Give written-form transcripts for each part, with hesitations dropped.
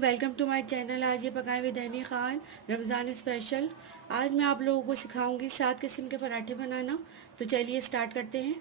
Welcome to my channel. आज ये पकाएं विद हनी खान रमज़ान स्पेशल। आज मैं आप लोगों को सिखाऊंगी 7 किस्म के पराठे बनाना। तो चलिए स्टार्ट करते हैं।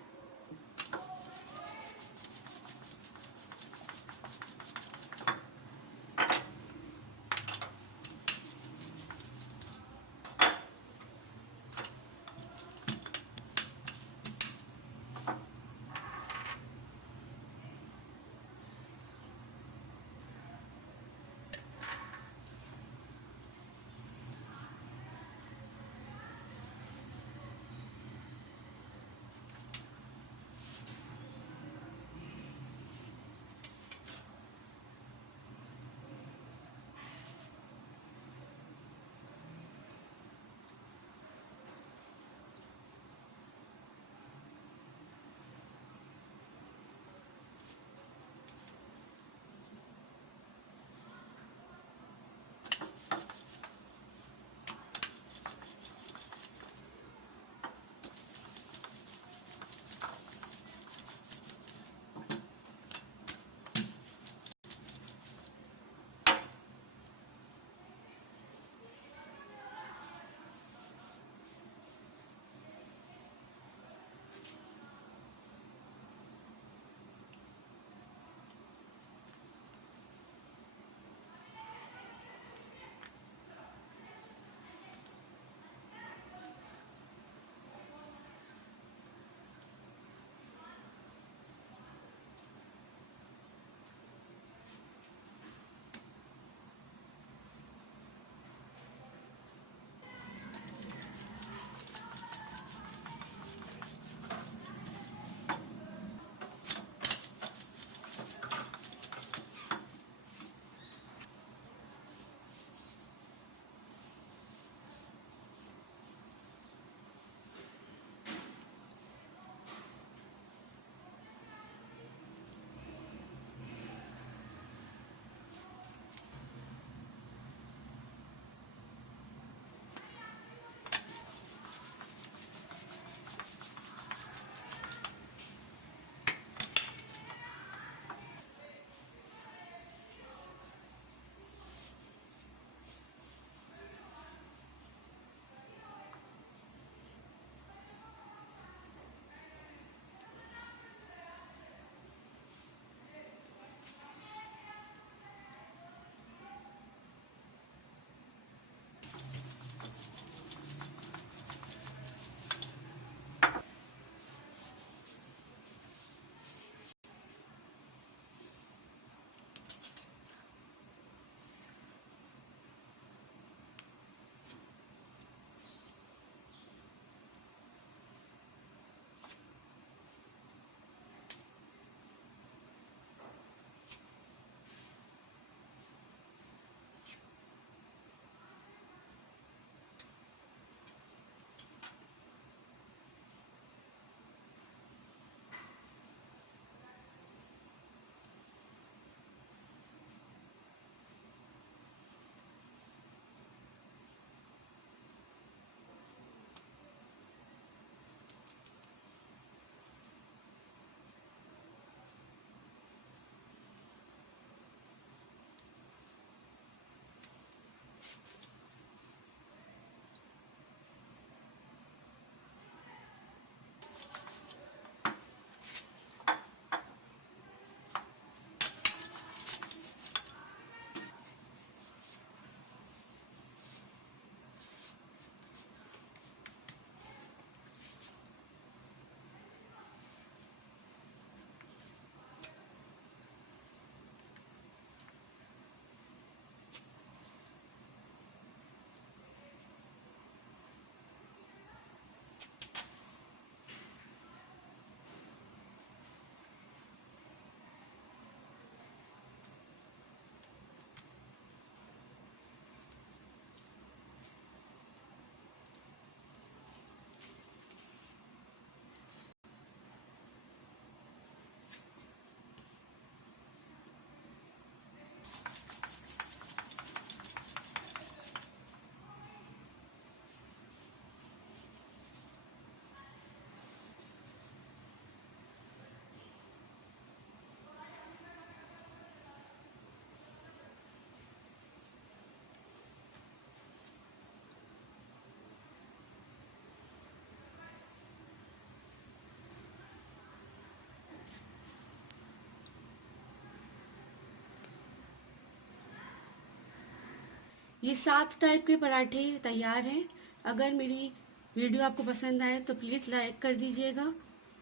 ये 7 टाइप के पराठे तैयार हैं। अगर मेरी वीडियो आपको पसंद आए तो प्लीज़ लाइक कर दीजिएगा।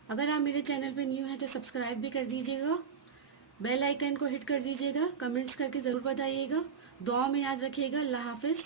अगर आप मेरे चैनल पे न्यू हैं तो सब्सक्राइब भी कर दीजिएगा। बेल आइकन को हिट कर दीजिएगा। कमेंट्स करके ज़रूर बताइएगा। दुआ में याद रखिएगा। अल्लाह हाफ़िज़।